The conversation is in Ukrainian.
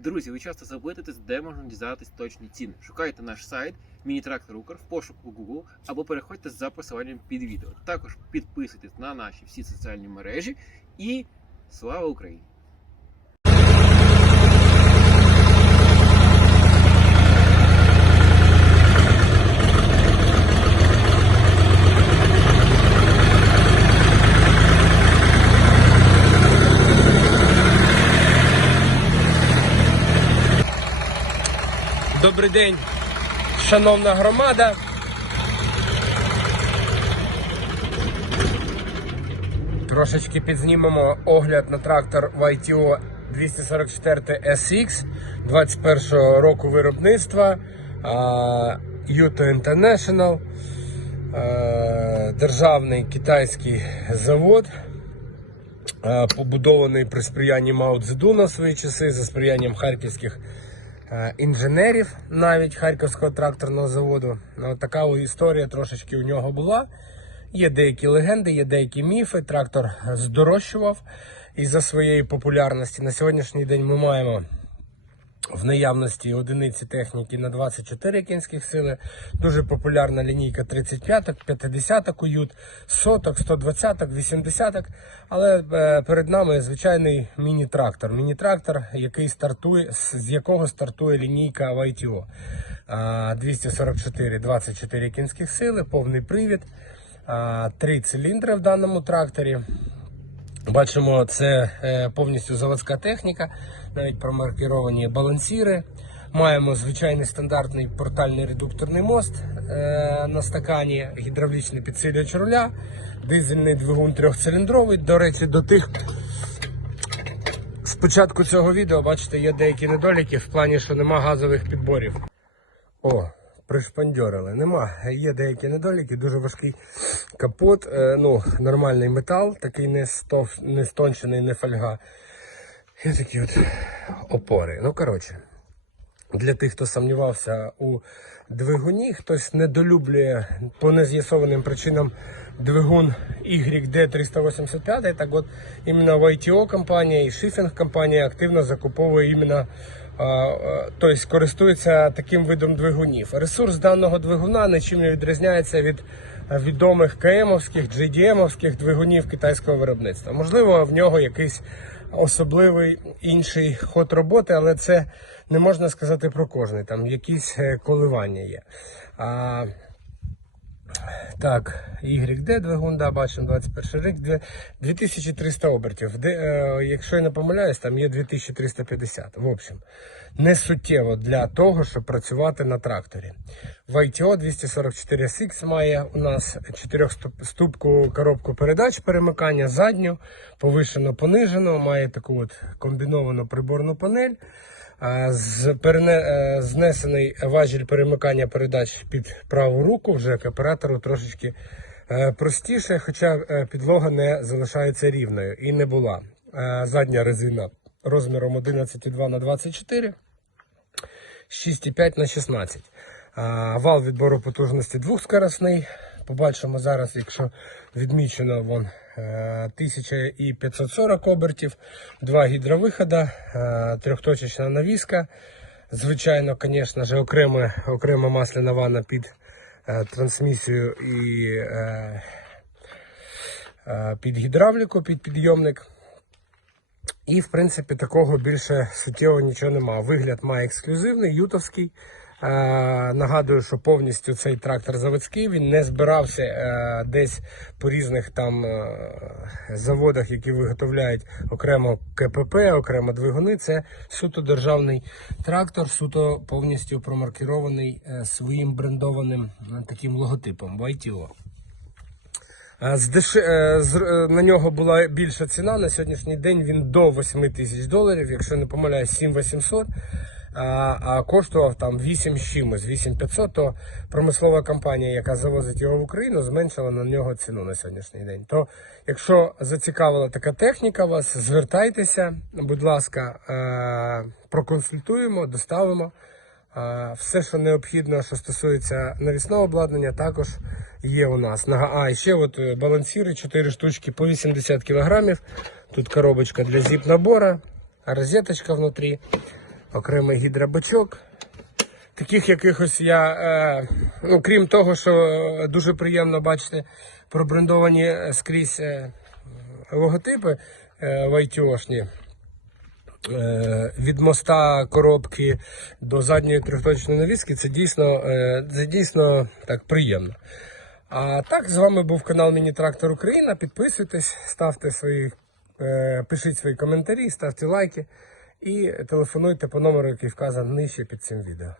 Друзі, ви часто запитуєтесь, де можна дізнатись точні ціни. Шукайте наш сайт Мінітрактор Укр в пошуку Google або переходьте за посиланням під відео. Також підписуйтесь на наші всі соціальні мережі і слава Україні! Добрий день, шановна громада. Трошечки підзнімемо огляд на трактор YTO 244 SX 21 року виробництва Yuto International, державний китайський завод, побудований при сприянні Мао Цзедуна в свої часи за сприянням харківських інженерів навіть Харківського тракторного заводу. От така історія трошечки у нього була. Є деякі легенди, є деякі міфи. Трактор здорожчував із-за своєї популярності. На сьогоднішній день ми маємо в наявності одиниці техніки на 24 кінських сили. Дуже популярна лінійка 35-ок, 50-ок уют, соток, 120-ок, 80-ок. Але е, перед нами звичайний міні-трактор. Міні-трактор, який стартує, з якого стартує лінійка YTO. А, 244 24 кінських сили, повний привід, три циліндри в даному тракторі. Бачимо, це е, повністю заводська техніка, навіть промаркіровані балансіри. Маємо звичайний стандартний портальний редукторний мост е, на стакані, гідравлічний підсилювач руля, дизельний двигун трьохциліндровий. До речі, до тих спочатку цього відео, бачите, є деякі недоліки в плані, що нема газових підборів. О, пришпандьорили. Нема. Є деякі недоліки, дуже важкий капот. Е, ну, нормальний метал, такий не, стов, не стончений, не фольга. І такі от опори. Ну, коротше, для тих, хто сумнівався у двигуні, хтось недолюблює по нез'ясованим причинам двигун YD385. Так от іменно в ITO компанія і шифінг компанія активно закуповує іменно тобто користується таким видом двигунів. Ресурс даного двигуна нічим не відрізняється від а, відомих КМовських, GDM-овських двигунів китайського виробництва. Можливо, в нього якийсь особливий інший ход роботи, але це не можна сказати про кожний. Там якісь е, коливання є. Так, YD двигун, бачимо 21 рік, 2300 обертів. Де, е, якщо я не помиляюсь, там є 2350. В общем, не суттєво для того, щоб працювати на тракторі. В ITO 244 SX має у нас 4-ступку коробку передач перемикання задню, повишено понижено, має таку от комбіновану приборну панель. Е, Знесений важіль перемикання передач під праву руку, вже к оператору трошечки е, простіше, хоча е, підлога не залишається рівною і не була. Задня резина розміром 11,2 на 24 6,5 на 16. Вал відбору потужності двохскоросний. Побачимо зараз, якщо відмічено вон, е, 1540 обертів, два гідровихода, е, трьохточечна навіска. Звичайно, звісно ж, окрема, окрема масляна ванна під е, трансмісію і е, е, під гідравліку, під підйомник. І, в принципі, такого більше суттєво нічого нема. Вигляд має ексклюзивний, ютовський. Е, нагадую, що повністю цей трактор заводський. Він не збирався е, десь по різних там е, заводах, які виготовляють окремо КПП, окремо двигуни. Це суто державний трактор, суто повністю промаркірований своїм брендованим таким логотипом YTO. На нього була більша ціна. На сьогоднішній день він до 8 тисяч доларів, якщо не помиляюсь, 7800. А, а коштував там 8 з чимось, 8500, то промислова компанія, яка завозить його в Україну, зменшила на нього ціну на сьогоднішній день. То, якщо зацікавила така техніка вас, звертайтеся, будь ласка, е, проконсультуємо, доставимо. А, Все, що необхідно, що стосується навісного обладнання, також є у нас. А, ще от е, балансіри, 4 штучки по 80 кг. Тут коробочка для зіп-набора, розеточка внутрі. Окремий гідробачок. Таких якихось я, е, ну крім того, що дуже приємно бачити пробрендовані е, скрізь е, логотипи е, вайтюшні. Е, від моста коробки до задньої трьохточної навіски, це дійсно, е, це дійсно так приємно. А так, з вами був канал Міні Трактор Україна. Підписуйтесь, ставте свої, пишіть свої коментарі, ставте лайки і телефонуйте по номеру, який вказаний нижче під цим відео.